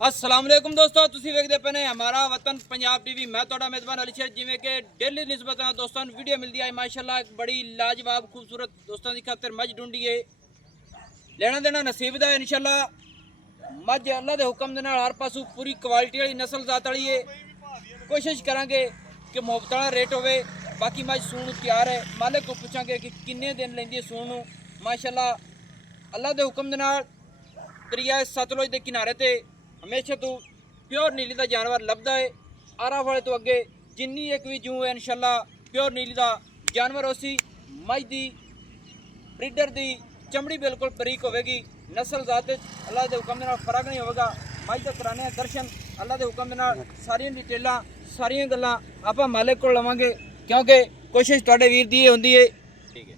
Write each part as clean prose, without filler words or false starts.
अस्सलाम वालेकुम दोस्तों, ਤੁਸੀਂ ਵੇਖਦੇ ਪਏ हमारा वतन पंजाब टीवी। मैं ਤੁਹਾਡਾ मेज़बान अली शेर। जिमें कि डेली निस्बत दोस्तों वीडियो मिलती है माशाल्लाह एक बड़ी लाजवाब खूबसूरत दोस्तों की खातर मझ ढूंढी है। लेना देना नसीब दा इंशाल्लाह। मझ अल्लाह के हुक्म के नाल हर पासों पूरी क्वालिटी वाली नस्ल जात वाली है। कोशिश करांगे कि मुफ्त वाला रेट होवे। बाकी मझ सूण तैयार है। मालिक को पूछांगे कि किन्ने दिन लैंदी है सूण नूं। माशाल्लाह अल्लाह के हुक्म के नाल दरिया सतलुज के किनारे ते हमेशा तो प्योर नीली का जानवर लभदा है। आरा वाले तो अगे जिन्नी एक भी जूं है इंशाल्लाह प्योर नीली का जानवर उसी मझ दी ब्रीडर दी चमड़ी बिल्कुल बरीक होगी। नस्ल जात अल्लाह के हुक्म के नाल फर्क नहीं होगा। मझ का कराने दर्शन अल्लाह के हुक्म के नाल सारियां डिटेलां सारियां गल्लां आपां मालिक को लवांगे, क्योंकि कोशिश तुहाडे वीर दी हुंदी है। ठीक है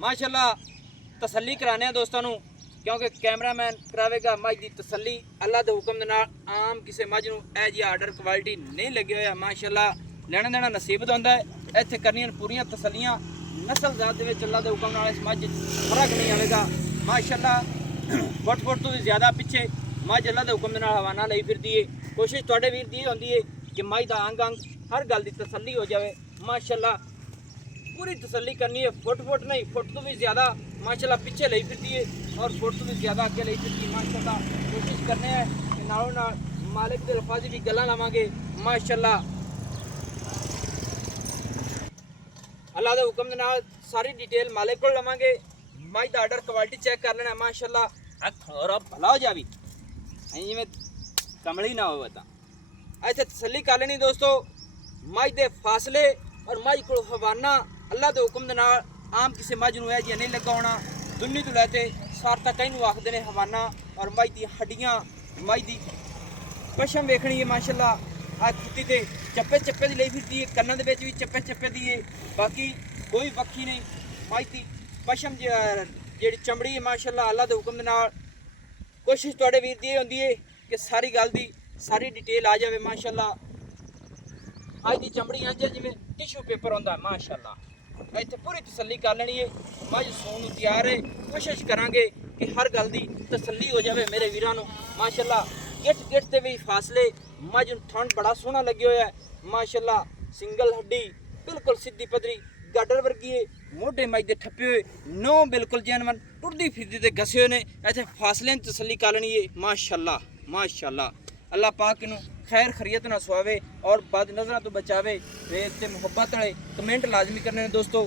माशाल्लाह तसल्ली कराने दोस्तों नूं, क्योंकि कैमरामैन करावेगा मझ की तसल्ली। अल्लाह के हुक्म के नाल आम किसी मझ नूं ए जी आर्डर क्वालिटी नहीं लगे हुआ। माशाल्लाह लेना देना नसीब दा हुंदा है। इत्थे करनियां पूरियां तसल्लियां। नस्ल जात दे विच अल्लाह के हुक्म नाल इस मझ फर्क नहीं आवेगा। माशाल्लाह फुट फुट तो भी ज़्यादा पिछे मझ अल्लाह के हुक्म के नाल हवाना लई फिरदी है। कोशिश तुहाडे वीर दी हुंदी है कि मझ दा अंग अंग हर गल की तसल्ली हो जाए। माशाल्लाह पूरी तसल्ली करनी है। फुट फुट नहीं, फुट तो भी ज़्यादा माशाल्लाह पीछे लई फिरती है और फुट तो भी ज़्यादा अगे लई फिरती है। माशाल्लाह कोशिश करने हैं कि नालों नाल मालिक के अल्फाज भी गल्लां लावांगे। माशाल्लाह अल्लाह के हुक्म के नाल सारी डिटेल मालिक को लवांगे। मझ का आर्डर क्वालिटी चेक कर लेना। माशाल्लाह और भला हो जावी जिवें कमली ना हो। इत्थे तसल्ली कर लेनी दोस्तों। मझ के फासले और मझ को हवाना अल्लाह के हुक्म के नाल आम किसी मझ नूं जिहा नहीं लगा होना। दुन्नी तो लैते सार तक कई नूं आखदे ने हवाना। और मझ दी हड्डियां मझ दी पशम वेखनी है। माशाल्लाह आ खुत्ती ते चप्पे चप्पे दी लई फिरदी है। कन्नां दे विच भी चप्पे चप्पे दी है। बाकी कोई बक्खी नहीं। मझ दी पशम जिहड़ी चमड़ी है माशाल्लाह अल्लाह के हुक्म के नाल कोशिश तुहाडे वीर दी हुंदी है कि सारी गल दी सारी डिटेल आ जाए। माशाल्लाह मझ दी चमड़ी इंज जिवें टिशू पेपर होंदा माशाल्लाह। इत्थे पूरी तसल्ली कर लेनी है। मझ सूण तैयार है। कोशिश करांगे कि हर गल दी तसल्ली हो जाए मेरे वीरां नूं। माशाल्लाह गिट गिट ते भी फासले मझ ठंड बड़ा सोहना लगे हुआ है। माशाल्लाह सिंगल हड्डी बिल्कुल सीधी पदरी गाडर वर्गी है। मोढे मझ दे ठप्पे हुए नौ बिल्कुल जैनवन टुरदी फिरदी ते घसे हुए ने। इत्थे फासले तसल्ली कर लेनी है। माशाल्लाह माशाल्लाह अल्लाह पाक इनू खैर खरीयत ना सुआवे और बद नज़र तो बचावे। ते मुहब्बत वाले कमेंट लाजमी करने दोस्तों।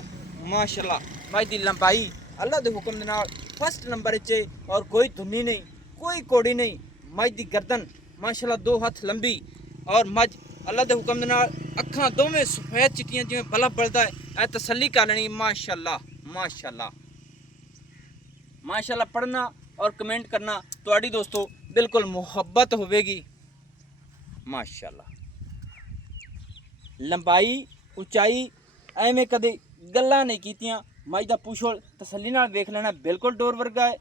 माशाल्लाह मझ दी लंबाई अल्लाह के हुक्म के नाल फर्स्ट नंबर च और कोई धुन्नी नहीं कोई कोड़ी नहीं। मझ दी गर्दन माशाल्लाह 2 हाथ लंबी और मझ अल्लाह के हुक्म के नाल अखां दोवें सफेद चिट्टियां जिवें बल्ब बलदा है। ए तसल्ली कर लेनी। माशाल्लाह माशाल्लाह माशाल्लाह पढ़ना और कमेंट करना तुहाडी दोस्तों बिल्कुल मुहब्बत होवेगी। माशाल्लाह लंबाई उचाई एवें कदे गल्लां नहीं कीतियां। मझ दा पूछोल तसल्ली नाल वेख लेना बिल्कुल डोर वर्गा है।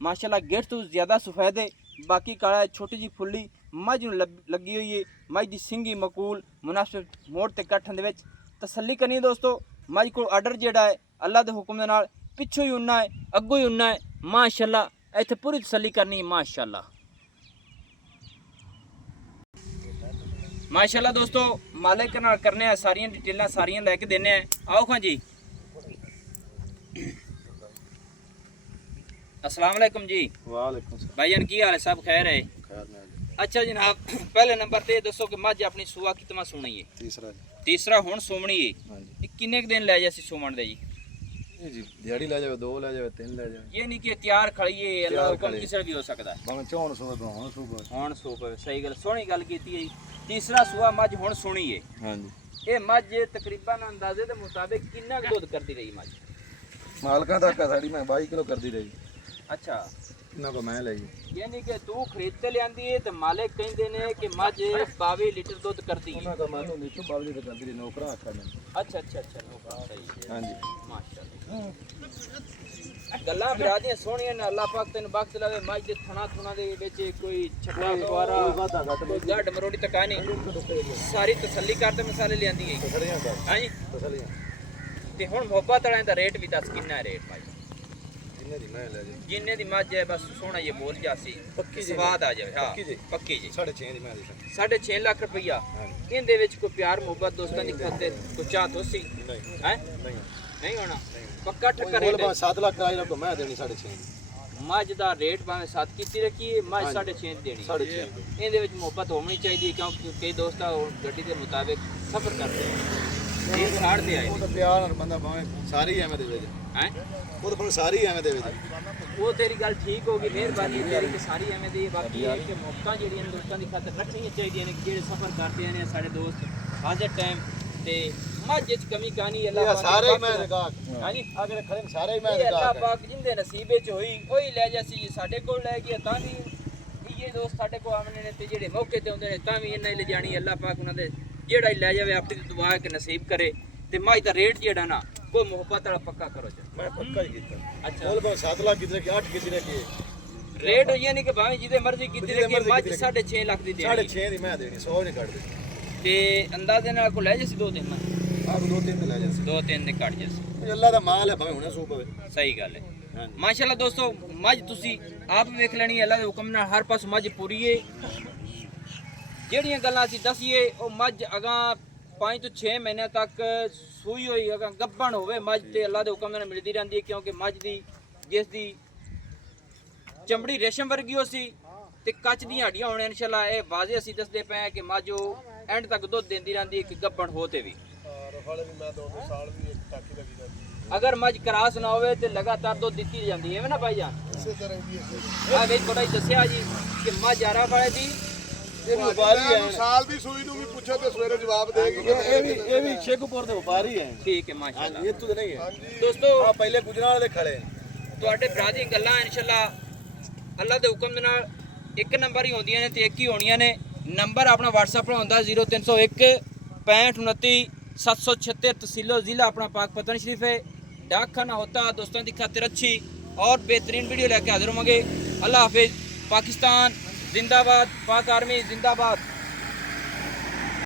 माशाल्लाह गेट तो ज़्यादा सफेद है। बाकी काला है। छोटी जी फुल्ली मझ नूं लगी हुई है। मझ दी सिंगी मकूल मुनासिब मोड़ ते कट्ठन दे विच तसल्ली करनी दोस्तों। मझ को आर्डर जिहड़ा है अल्लाह के हुक्म के नाल पिछों ही उन्ना है अगों ही उन्ना है। माशाल्लाह इत्थे पूरी तसल्ली करनी है। माशाल्लाह माशाल्लाह दोस्तों मालिक के नाल करने हैं सारियां डिटेलां सारियां लैके देने हैं। आओ खां जी। अस्सलाम वालेकुम जी। वालेकुम सलाम। भाईजान की हाल है? सब खैर है? खैर में अच्छा जनाब पहले नंबर ते दसो कि मझ अपनी सूआ कितना सुनी है? तीसरा तीसरा हुण सोमनी है। हाँ जी। ये किन्ने क दिन लै जासी सुमन दे जी? ये जी दिहाड़ी ले जावे 2 ले जावे 3 ले जावे। ये नहीं कि तैयार खड़ी है अल्लाह तैयार हुक्म खड़ी। किसी भी हो सकता है। भाਵੇਂ ਚੌਣ ਸੂਏ ਤੋਂ ਹੁਣ ਸੂਬਾ। हुण सो पवे सही गल सोहनी गल कीती है जी। तीसरा सूआ मझ हुण सोनी है। हाँ जी। ये मझ तकरीबन अंदाजे के मुताबिक कितना क दुध करती रही मझ? ਮਾਲਕਾਂ ਤੱਕ ਆ ਸਾਡੀ ਮੈਂ 22 ਕਿਲੋ ਕਰਦੀ ਰਹੀ। अच्छा ਇਹਨਾਂ ਕੋ ਮੈਂ ਲਈ। यानी कि तू खरीद के लियांदी है तो मालिक कहते ने कि मझ 22 लीटर दुध करती है। ਉਹਨਾਂ ਕੋ ਮੈਨੂੰ ਨੀਚੋਂ ਬਾਵਲੀ ਤੇ ਕਰਦੀ ਰਹੀ ਨੌਕਰਾਂ ਆਖਿਆ ਮੈਨੂੰ। अच्छा अच्छा अच्छा नौकरा सही है। हाँ जी। माशाल्लाह गल्लां बिरादियां सोहणियां ने। अल्लाह पाक तेन बख्त लावे। मझ दे थना थुना दे विच कोई छट्टा फुआरा कोई गढ़ मरोड़ी तक नहीं। सारी तसल्ली करते मसाले लियांदी है। ਤਸਲੀਆਂ ਕਰ हां जी ਤਸਲੀਆਂ। ते हुण मोहब्बत वाले दा रेट भी दस किन्ना है रेट भाई? ਜਿੰਨੇ ਦੀ ਮੈਂ ਲੈ ਜਾ ਜਿੰਨੇ ਦੀ ਮੱਝ ਹੈ ਬਸ ਸੋਹਣਾ ਇਹ ਬੋਲ ਜਾਸੀ ਪੱਕੀ ਜੀ ਸਵਾਦ ਆ ਜਾਵੇ ਹਾਂ ਪੱਕੀ ਜੀ ਪੱਕੀ ਜੀ 6.5 ਦੀ ਮੈਂ ਦੇ 6.5 ਲੱਖ ਰੁਪਈਆ ਇਹਦੇ ਵਿੱਚ ਕੋਈ ਪਿਆਰ ਮੁਹੱਬਤ ਦੋਸਤਾਂ ਦੀ ਖਾਤਰ ਕੋਈ ਚਾਹਤ ਹੋਸੀ ਨਹੀਂ ਹੈ ਨਹੀਂ ਨਹੀਂ ਹੋਣਾ ਪੱਕਾ ਠੱਕਰ ਬੋਲ ਹੈ 7 ਲੱਖ ਕਰਾਈ ਨਾ ਮੈਂ ਦੇਣੀ 6.5 ਦੀ ਮੱਝ ਦਾ ਰੇਟ ਭਾਵੇਂ 7 ਕੀਤੀ ਰੱਖੀਏ ਮੱਝ 6.5 ਦੇਣੀ 6.5 ਇਹਦੇ ਵਿੱਚ ਮੁਹੱਬਤ ਹੋਣੀ ਚਾਹੀਦੀ ਹੈ ਕਿਉਂਕਿ ਕਈ ਦੋਸਤ ਗੱਡੀ ਦੇ ਮੁਤਾਬਿਕ ਸਫ਼ਰ ਕਰਦੇ ਇਹ ਸਾੜ ਤੇ ਆਏ ਉਹ ਤਾਂ ਪਿਆਰ ਨਾਲ ਬੰਦਾ ਭਾਵੇਂ ਸਾਰੀ ਐਵੇਂ ਦੇ ਵਿੱਚ ਹੈ ਉਹ ਤਾਂ ਭਾਵੇਂ ਸਾਰੀ ਐਵੇਂ ਦੇ ਵਿੱਚ ਉਹ ਤੇਰੀ ਗੱਲ ਠੀਕ ਹੋ ਗਈ ਮਿਹਰਬਾਨੀ ਤੇਰੀ ਕਿ ਸਾਰੀ ਐਵੇਂ ਦੀ ਬਾਕੀ ਇਹ ਕਿ ਮੁਹੱਬਤਾਂ ਜਿਹੜੀਆਂ ਦੋਸਤਾਂ ਦੀ ਖਾਤਰ ਰੱਖਣੀਆਂ ਚਾਹੀਦੀਆਂ ਨੇ ਜਿਹੜੇ ਸਫ਼ਰ ਕਰਦੇ ਨੇ ਸਾਡੇ ਦੋਸਤ ਹਾਜ਼ਰ ਟਾਈਮ ਤੇ ਮੱਝ ਚ ਕਮੀ ਕਾਨੀ ਅੱਲਾਹ ਇਹ ਸਾਰੇ ਹੀ ਮੈਂ ਲਗਾ ਹਾਂਜੀ ਅਗਰ ਖੜੇ ਸਾਰੇ ਹੀ ਮੈਂ ਇਹ ਅੱਲਾਹ ਲਗਾ ਪਾਕ ਜਿੰਦੇ ਨਸੀਬ ਵਿੱਚ ਹੋਈ ਉਹੀ ਲੈ ਜਾਸੀ ਜੀ ਸਾਡੇ ਕੋਲ ਲੈ ਗਿਆ ਤਾਂ ਵੀ ਇਹ ਦੋਸਤ ਸਾਡੇ ਕੋਲ ਆਉਣੇ ਨੇ ਤੇ ਜਿਹੜੇ ਮੌਕੇ ਤੇ ਆਉਂਦੇ ਨੇ ਤਾਂ ਵੀ ਇਹਨਾਂ ਹੀ ਲੈ ਜਾਣੀ ਅੱਲਾਹ ਪਾਕ ਉਹਨਾਂ ਦੇ ਜਿਹੜਾ ਹੀ ਲੈ ਜਾਵੇ ਆਪਣੀ ਦੁਆ ਹੈ ਕਿ ਨਸੀਬ ਕਰੇ ਤੇ ਮੱਝ ਦਾ ਰੇਟ ਜਿਹੜਾ ਨਾ ਕੋਈ ਮੁਹੱਬਤ ਵਾਲਾ ਪੱਕਾ ਕਰੋ ਜੀ ਮੈਂ ਪੱਕਾ ਹੀ ਕੀਤਾ ਅੱਛਾ ਬੋਲ ਬਾ 7 ਲੱਖ ਕਿਤੇ ਕਿ 8 ਕਿਤੇ ਨੇ ਕਿ ਰੇਟ ਹੋਈ ਨਹੀਂ ਕਿ ਭਾਵੇਂ ਜਿਹਦੇ ਮਰਜ਼ੀ ਕੀਤੀ ਰਹੀ ਮੱਝ 6.5 ਲੱਖ ਦੀ ਦੇਣੀ 6.5 ਦੀ ਮੈਂ ਦੇਣੀ 100 ਨਹੀਂ ਕੱਢ ਦੇ ਤੇ ਅੰਦਾਜ਼ੇ ਨਾਲ ਕੋ ਲੈ ਜਾਸੀ 2 ਦਿਨ ਮੈਂ ਆਪ 2-3 ਤੇ ਲੈ ਜਾ 2-3 ਦੇ ਕੱਢ ਜਾਸੀ ਅੱਲਾ ਦਾ ਮਾਲ ਹੈ ਭਾਵੇਂ ਹੁਣੇ ਸੂ ਪਵੇ ਸਹੀ ਗੱਲ ਹੈ ਹਾਂਜੀ ਮਾਸ਼ਾਅੱਲਾ ਦੋਸਤੋ ਮੱਝ ਤੁਸੀਂ ਆਪ ਵੇਖ ਲੈਣੀ ਅੱਲਾ ਦੇ ਹੁਕਮ ਨਾਲ ਹਰ ਪਾਸ ਮੱਝ ਪੂਰੀ ਏ ਜਿਹੜੀਆਂ ਗੱਲਾਂ ਅਸੀਂ ਦਸੀਏ ਉਹ ਮੱਝ ਅਗਾਂ 5 ਤੋਂ 6 ਮਹੀਨੇ ਤੱਕ ਸੂਈ ਹੋਈ ਅਗਾਂ ਗੱਭਣ ਹੋਵੇ ਮੱਝ ਤੇ ਅੱਲਾ ਦੇ ਹੁਕਮ ਨਾਲ ਮਿਲਦੀ ਰਹਿੰਦੀ ਹੈ ਕਿਉਂਕਿ ਮੱਝ ਦੀ ਜਿਸ ਦੀ ਚਮੜੀ ਰੇਸ਼ਮ ਵਰਗੀ ਹੋ ਸੀ ਤੇ ਕੱਚ ਦੀਆਂ ਹੱਡੀਆਂ ਹੋਣ ਇਨਸ਼ਾਅੱਲਾ ਇਹ ਵਾਜ਼ੇ ਅਸੀਂ ਦੱਸਦੇ ਪਏ ਹਾਂ ਕਿ ਮੱਝ ਉਹ ਐਂਡ ਤੱਕ ਦੁੱਧ ਦਿੰਦੀ ਰਹਿੰਦੀ ਹੈ ਕਿ ਗੱਭਣ ਹੋ ਤੇ ਵੀ ਅਗਰ ਮੱਝ ਕਰਾਸ ਨਾ ਹੋਵੇ ਤੇ ਲਗਾਤਾਰ ਦੁੱਧ ਦਿੱਤੀ ਜਾਂਦੀ ਹੈ ਐਵੇਂ ਨਾ ਭਾਈ ਜਾਨ ਇਸੇ ਤਰ੍ਹਾਂ ਦੀ ਆ ਵੇਚ ਬੜਾ ਹੀ ਦੱਸਿਆ ਜੀ ਕਿ ਮੱਝ ਆਰਾ ਵਾਲੇ ਦੀ ਇਹ ਵੀ ਵਪਾਰੀ ਹੈ ਸਾਲ ਦੀ ਸੂਈ ਨੂੰ ਵੀ ਪੁੱਛੋ ਤੇ ਸਵੇਰੇ ਜਵਾਬ ਦੇਗੀ ਇਹ ਵੀ ਸ਼ੇਖੂਪੁਰ ਦੇ ਵਪਾਰੀ ਹੈ ਠੀਕ ਹੈ ਮਾਸ਼ਾਅੱਲਾ ਹਾਂਜੀ ਇਹ ਤੋਂ ਨਹੀਂ ਹੈ ਦੋਸਤੋ ਆ ਪਹਿਲੇ ਗੁਜਰਾਂ ਵਾਲੇ ਖੜੇ ਤੁਹਾਡੇ ਭਰਾ ਦੀਆਂ ਗੱਲਾਂ ਇਨਸ਼ਾਅੱਲਾ ਅੱਲਾ ਦੇ ਹੁਕਮ ਦੇ ਨਾਲ ਇੱਕ ਨੰਬਰ ਹੀ ਹੁੰਦੀਆਂ ਨੇ ਤੇ ਇੱਕ ਹੀ ਹੋਣੀਆਂ ਨੇ ਨੰਬਰ ਆਪਣਾ WhatsApp ਪਰ ਹੁੰਦਾ 0301 6529 776 तहसीलो ज़िला अपना पाक पतन शरीफ है डाक खाना होता दोस्तों की खातिर अच्छी और बेहतरीन वीडियो लेके हाजिर होंगे अल्लाह हाफिज़ पाकिस्तान जिंदाबाद पाक आर्मी जिंदाबाद।